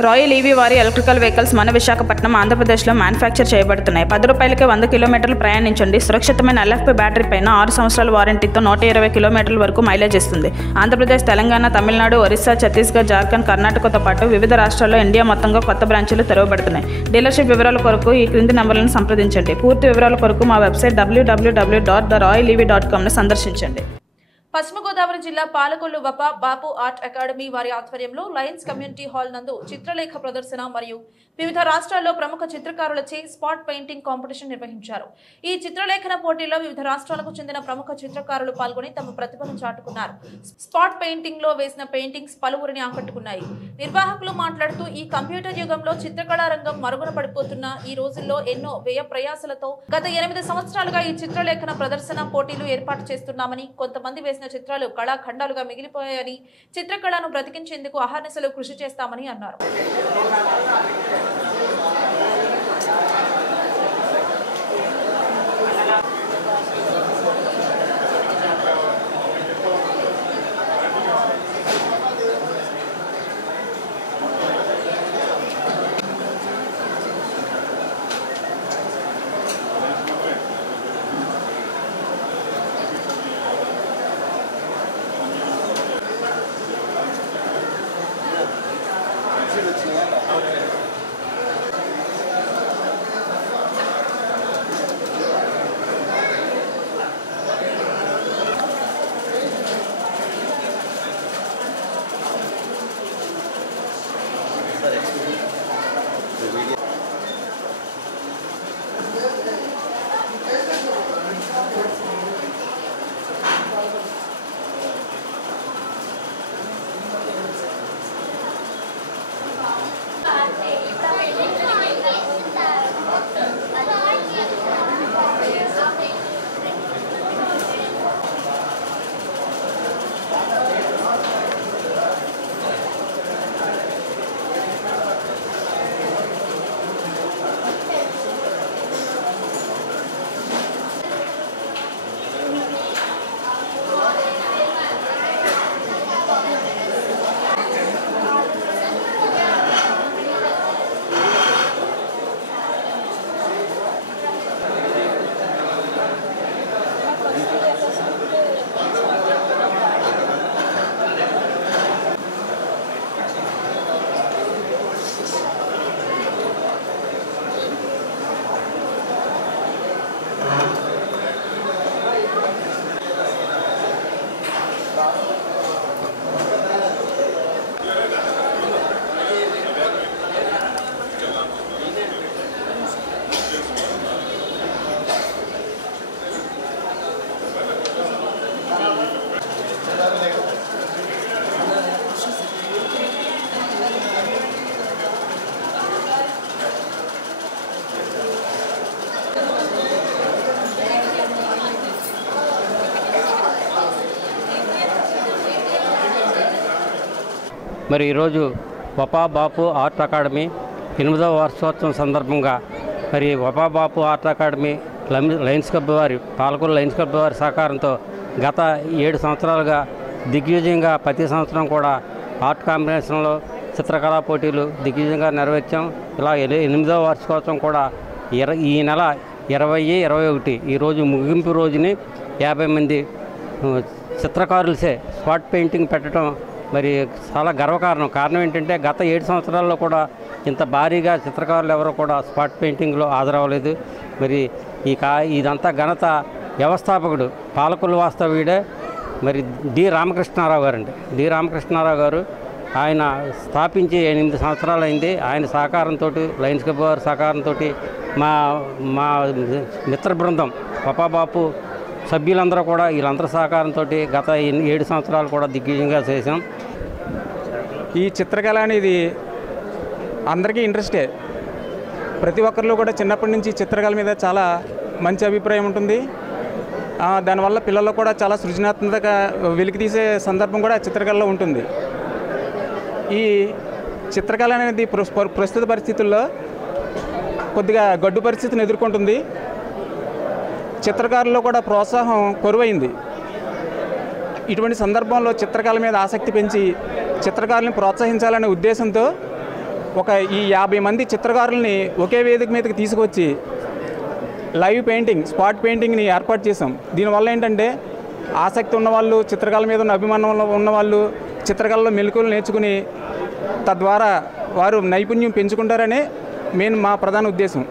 Royal EV వారి electrical vehicles మన విశాఖపట్నం ఆంధ్రప్రదేశ్లో మ్యానుఫ్యాక్చర్ చేయబడుతున్నాయి. 10 రూపాయలకే 100 కిలోమీటర్లు ప్రయాణించండి. సురక్షితమైన LFP బ్యాటరీ పైన 6 సంవత్సరాల వారంటీతో 120 కిలోమీటర్ల వరకు మైలేజ్ ఇస్తుంది. ఆంధ్రప్రదేశ్, తెలంగాణ, తమిళనాడు, ఒరిస్సా, ఛత్తీస్గఢ్, జార్ఖండ్, కర్ణాటకతో పాటు వివిధ రాష్ట్రాల్లో ఇండియా మొత్తంగా కొత్త బ్రాంచీలు తెరవబడుతున్నాయి. డీలర్షిప్ వివరాల కొరకు ఈ క్రింది నంబర్లను సంప్రదించండి. పూర్తి వివరాల కొరకు మా వెబ్సైట్ www.theroyalev.com సందర్శించండి. పశ్చిమ గోదావరి జిల్లా పాలకొల్లు బాపు ఆర్ట్ అకాడమీ వారి ఆధ్వర్యంలో లయన్స్ కమ్యూనిటీ హాల్ నందు చిత్రలేఖ ప్రదర్శన మరియు వివిధ రాష్ట్రాల్లో ప్రముఖ చిత్రకారులచే స్పాట్ పెయింటింగ్ కాంపిటీషన్ నిర్వహించారు. ఈ చిత్రలేఖన పోటీలో వివిధ రాష్ట్రాలకు చెందిన ప్రముఖ చిత్రకారులు పాల్గొని తమ ప్రతిభను చాటుకున్నారు. స్పాట్ పెయింటింగ్ లో వేసిన పెయింటింగ్స్ పలువురిని ఆకట్టుకున్నాయి. నిర్వాహకులు మాట్లాడుతూ ఈ కంప్యూటర్ యుగంలో చిత్రకళా రంగం మరుగున పడిపోతున్న ఈ రోజుల్లో ఎన్నో వ్యయ ప్రయాసలతో గత 8 సంవత్సరాలుగా ఈ చిత్రలేఖన ప్రదర్శన పోటీలు ఏర్పాటు చేస్తున్నామని, కొంతమంది వేసిన చిత్రాలు కళాఖండాలుగా మిగిలిపోయాయని, చిత్రకళను బ్రతికించేందుకు అహర్నిశలు కృషి చేస్తామని అన్నారు. మరి ఈరోజు బాపు ఆర్ట్ అకాడమీ 8వ వార్షికోత్సవం సందర్భంగా మరి బాపు ఆర్ట్ అకాడమీ లయన్స్ క్లబ్ వారి పాలకొల్లు లయన్స్ క్లబ్ వారి సహకారంతో గత 7 సంవత్సరాలుగా దిగ్విజయంగా ప్రతి సంవత్సరం కూడా ఆర్ట్ కాంబినేషన్లో చిత్రకళా పోటీలు దిగ్విజయంగా నెరవేర్చాం. ఇలా 8వ వార్షికోత్సవం కూడా ఈ నెల 20, 21 ఈరోజు ముగింపు రోజుని 50 మంది చిత్రకారులసే స్పాట్ పెయింటింగ్ పెట్టడం మరి చాలా గర్వకారణం. కారణం ఏంటంటే గత 7 సంవత్సరాల్లో కూడా ఇంత భారీగా చిత్రకారులు ఎవరో కూడా స్పాట్ పెయింటింగ్లో హాజరవ్వలేదు. మరి ఇదంతా ఘనత వ్యవస్థాపకుడు పాలకొల్లు వాస్తవ్యుడే మరి డి రామకృష్ణారావు గారండి. డి రామకృష్ణారావు గారు ఆయన స్థాపించి 8 సంవత్సరాలు అయింది. ఆయన సహకారంతో లయన్స్ క్లబ్ వారి సహకారంతో మా మిత్ర బృందం బాపు సభ్యులందరూ కూడా వీళ్ళందరూ సహకారంతో గత 7 సంవత్సరాలు కూడా దిగ్విజయంగా చేశాం. ఈ చిత్రకళ అనేది అందరికీ ఇంట్రెస్టే. ప్రతి ఒక్కరిలో కూడా చిన్నప్పటి నుంచి చిత్రకళ మీద చాలా మంచి అభిప్రాయం ఉంటుంది. దానివల్ల పిల్లల్లో కూడా చాలా సృజనాత్మక వెలికి తీసే సందర్భం కూడా చిత్రకళలో ఉంటుంది. ఈ చిత్రకళ అనేది ప్రస్తుత పరిస్థితుల్లో కొద్దిగా గడ్డు పరిస్థితిని ఎదుర్కొంటుంది. చిత్రకారుల్లో కూడా ప్రోత్సాహం కొరువైంది. ఇటువంటి సందర్భంలో చిత్రకళ మీద ఆసక్తి పెంచి చిత్రకారులను ప్రోత్సహించాలనే ఉద్దేశంతో ఈ 50 మంది చిత్రకారుల్ని ఒకే వేదిక మీదకి తీసుకొచ్చి లైవ్ పెయింటింగ్, స్పాట్ పెయింటింగ్ని ఏర్పాటు చేసాం. దీనివల్ల ఏంటంటే ఆసక్తి ఉన్నవాళ్ళు, చిత్రకళ మీద ఉన్న అభిమానంలో ఉన్నవాళ్ళు చిత్రకళలో మెలకువలు నేర్చుకుని తద్వారా వారు నైపుణ్యం పెంచుకుంటారనే మా ప్రధాన ఉద్దేశం.